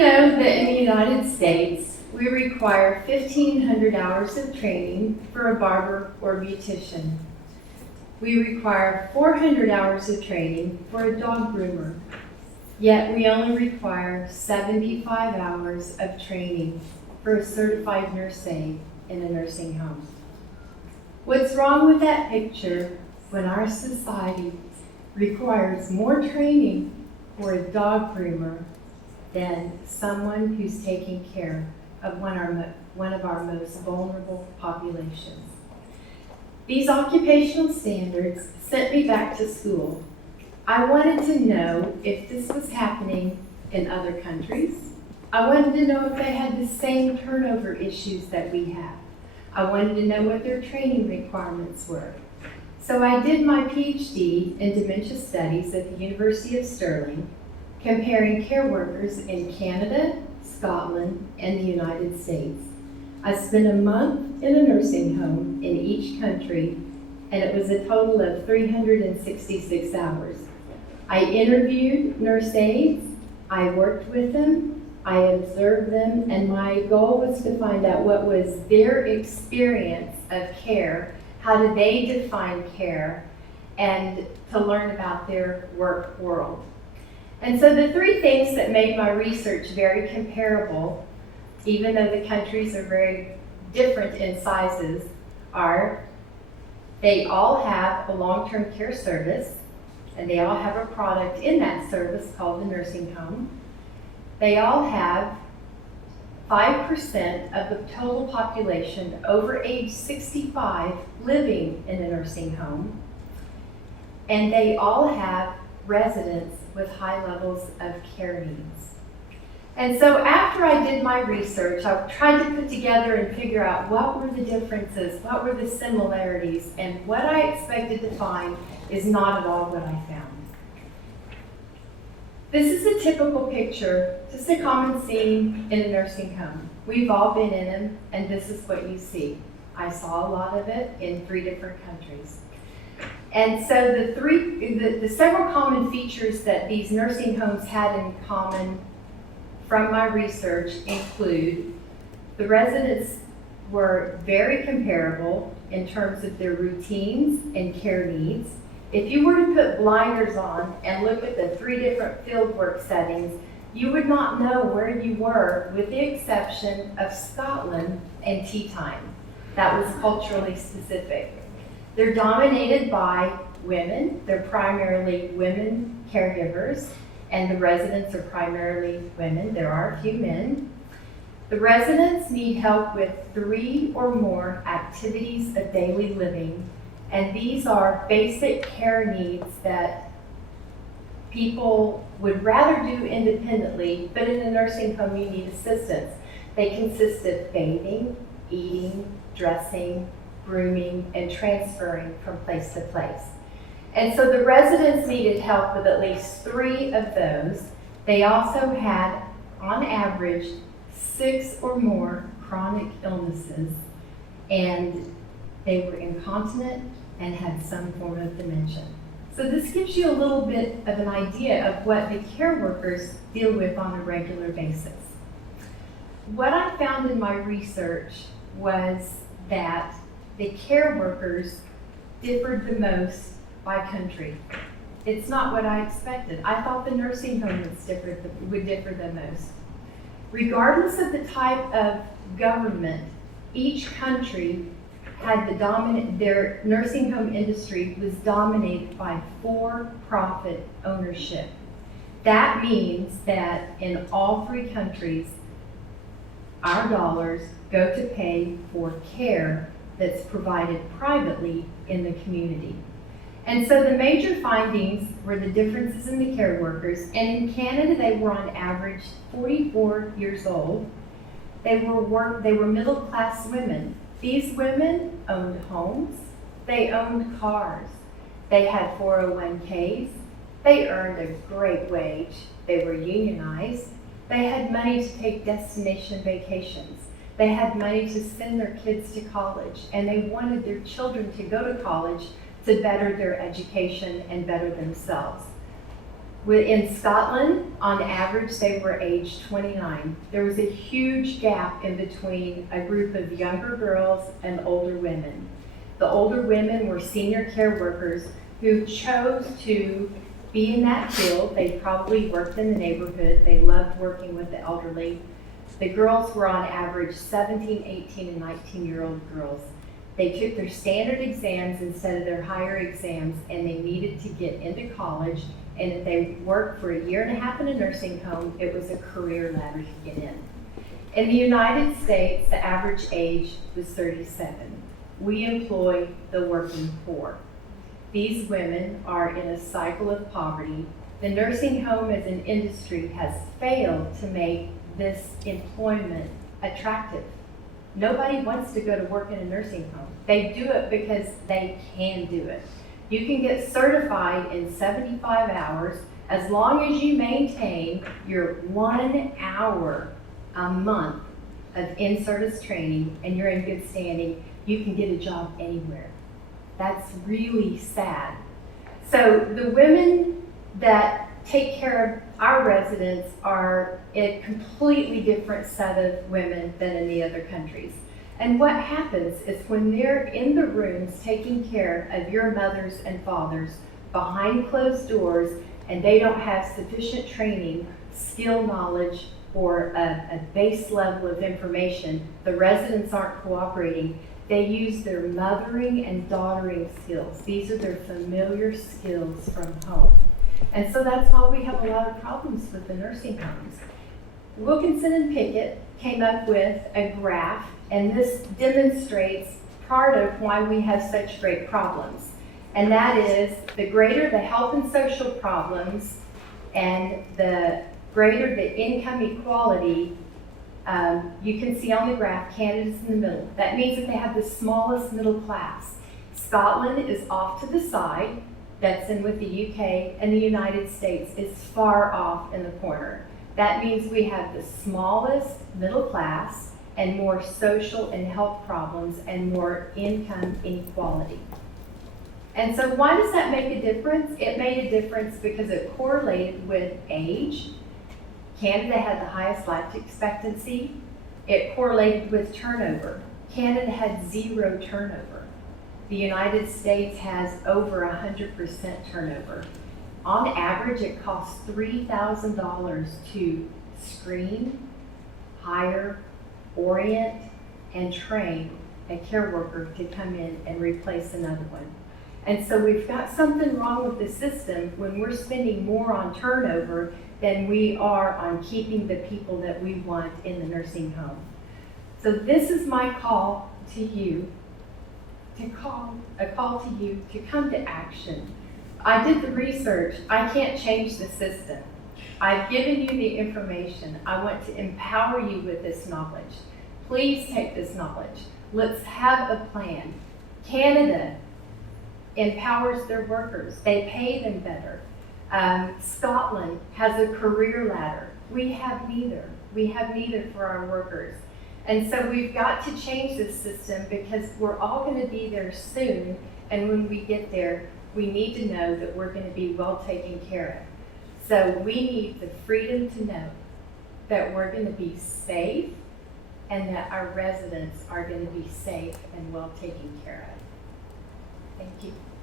know that in the United States, we require 1,500 hours of training for a barber or beautician. We require 400 hours of training for a dog groomer. Yet we only require 75 hours of training for a certified nurse aide in a nursing home. What's wrong with that picture when our society requires more training for a dog groomer than someone who's taking care of one of our most vulnerable populations? These occupational standards sent me back to school. I wanted to know if this was happening in other countries. I wanted to know if they had the same turnover issues that we have. I wanted to know what their training requirements were. So I did my Ph.D. in dementia studies at the University of Stirling, comparing care workers in Canada, Scotland, and the United States. I spent a month in a nursing home in each country, and it was a total of 366 hours. I interviewed nurse aides, I worked with them, I observed them, and my goal was to find out what was their experience of care, how do they define care, and to learn about their work world. And so the three things that made my research very comparable, even though the countries are very different in sizes, are they all have a long-term care service, and they all have a product in that service called the nursing home. They all have 5% of the total population over age 65 living in a nursing home, and they all have residents with high levels of care needs. And so after I did my research, I tried to put together and figure out what were the differences, what were the similarities, and what I expected to find is not at all what I found. This is a typical picture, just a common scene in a nursing home. We've all been in them, and this is what you see. I saw a lot of it in 3 different countries. And so the several common features that these nursing homes had in common from my research include the residents were very comparable in terms of their routines and care needs. If you were to put blinders on and look at the 3 different fieldwork settings, you would not know where you were, with the exception of Scotland and tea time. That was culturally specific. They're dominated by women. They're primarily women caregivers, and the residents are primarily women. There are a few men. The residents need help with 3 or more activities of daily living, and these are basic care needs that people would rather do independently, but in a nursing home you need assistance. They consist of bathing, eating, dressing, grooming, and transferring from place to place. And so the residents needed help with at least 3 of those. They also had, on average, 6 or more chronic illnesses, and they were incontinent and had some form of dementia. So this gives you a little bit of an idea of what the care workers deal with on a regular basis. What I found in my research was that the care workers differed the most by country. It's not what I expected. I thought the nursing home would differ the most. Regardless of the type of government, each country had their nursing home industry was dominated by for-profit ownership. That means that in all 3 countries, our dollars go to pay for care that's provided privately in the community. And so the major findings were the differences in the care workers. And in Canada, they were on average 44 years old. They were middle-class women. These women owned homes. They owned cars. They had 401ks. They earned a great wage. They were unionized. They had money to take destination vacations. They had money to send their kids to college, and they wanted their children to go to college to better their education and better themselves. In Scotland, on average, they were aged 29. There was a huge gap in between a group of younger girls and older women. The older women were senior care workers who chose to be in that field. They probably worked in the neighborhood. They loved working with the elderly. The girls were on average 17, 18, and 19-year-old girls. They took their standard exams instead of their higher exams, and they needed to get into college. And if they worked for a year and a half in a nursing home, it was a career ladder to get in. In the United States, the average age was 37. We employ the working poor. These women are in a cycle of poverty. The nursing home as an industry has failed to make this employment attractive. Nobody wants to go to work in a nursing home. They do it because they can do it. You can get certified in 75 hours as long as you maintain your 1 hour a month of in-service training and you're in good standing. You can get a job anywhere. That's really sad. So the women that take care of our residents are a completely different set of women than in the other countries. And what happens is when they're in the rooms taking care of your mothers and fathers behind closed doors and they don't have sufficient training, skill, knowledge, or a base level of information, the residents aren't cooperating. They use their mothering and daughtering skills. These are their familiar skills from home. And so that's why we have a lot of problems with the nursing homes. Wilkinson and Pickett came up with a graph, and this demonstrates part of why we have such great problems. And that is, the greater the health and social problems and the greater the income equality, you can see on the graph, Canada's in the middle. That means that they have the smallest middle class. Scotland is off to the side, that's in with the UK, and the United States is far off in the corner. That means we have the smallest middle class and more social and health problems and more income inequality. And so why does that make a difference? It made a difference because it correlated with age. Canada had the highest life expectancy. It correlated with turnover. Canada had 0 turnover. The United States has over 100% turnover. On average, it costs $3,000 to screen, hire, orient, and train a care worker to come in and replace another one. And so we've got something wrong with the system when we're spending more on turnover than we are on keeping the people that we want in the nursing home. So this is my call to you, a call to you to come to action. I did the research. I can't change the system. I've given you the information. I want to empower you with this knowledge. Please take this knowledge. Let's have a plan. Canada empowers their workers. They pay them better. Scotland has a career ladder. We have neither. We have neither for our workers. And so we've got to change this system because we're all going to be there soon. And when we get there, we need to know that we're going to be well taken care of. So we need the freedom to know that we're going to be safe and that our residents are going to be safe and well taken care of. Thank you.